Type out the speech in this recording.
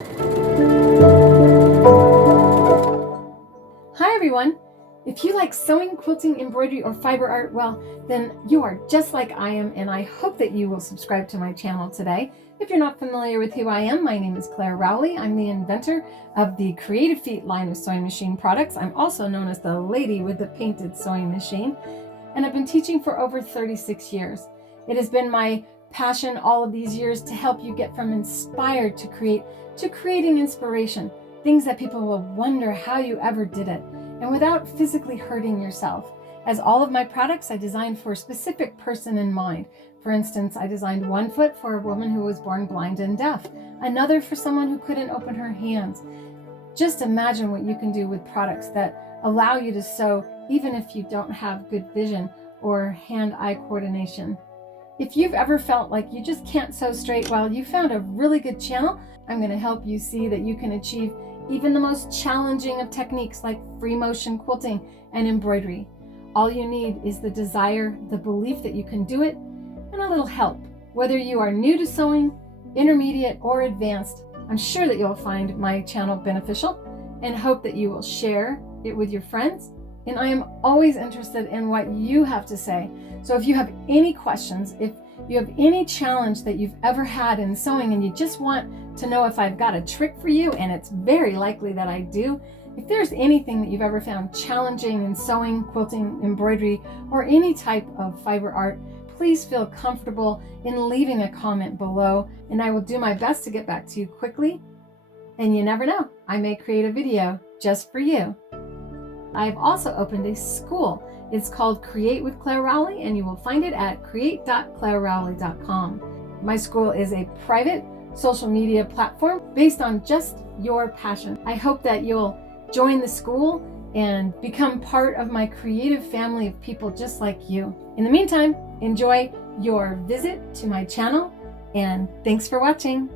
Hi everyone! If you like sewing, quilting, embroidery, or fiber art, well, then you are just like I am, and I hope that you will subscribe to my channel today. If you're not familiar with who I am, my name is Clare Rowley. I'm the inventor of the Creative Feet line of sewing machine products. I'm also known as the lady with the painted sewing machine, and I've been teaching for over 36 years. It has been my passion all of these years to help you get from inspired to creating inspiration, things that people will wonder how you ever did it, and without physically hurting yourself. As all of my products I designed for a specific person in mind. For instance, I designed one foot for a woman who was born blind and deaf, another for someone who couldn't open her hands. Just imagine what you can do with products that allow you to sew even if you don't have good vision or hand-eye coordination. If you've ever felt like you just can't sew straight, well, you found a really good channel. I'm going to help you see that you can achieve even the most challenging of techniques like free motion quilting and embroidery. All you need is the desire, the belief that you can do it, and a little help. Whether you are new to sewing, intermediate, or advanced, I'm sure that you'll find my channel beneficial and hope that you will share it with your friends. And I am always interested in what you have to say. So if you have any questions, if you have any challenge that you've ever had in sewing and you just want to know if I've got a trick for you, and it's very likely that I do, if there's anything that you've ever found challenging in sewing, quilting, embroidery, or any type of fiber art, please feel comfortable in leaving a comment below, and I will do my best to get back to you quickly. And you never know, I may create a video just for you. I've also opened a school. It's called Create with Clare Rowley, and you will find it at create.clarerowley.com. My school is a private social media platform based on just your passion. I hope that you'll join the school and become part of my creative family of people just like you. In the meantime, enjoy your visit to my channel, and thanks for watching.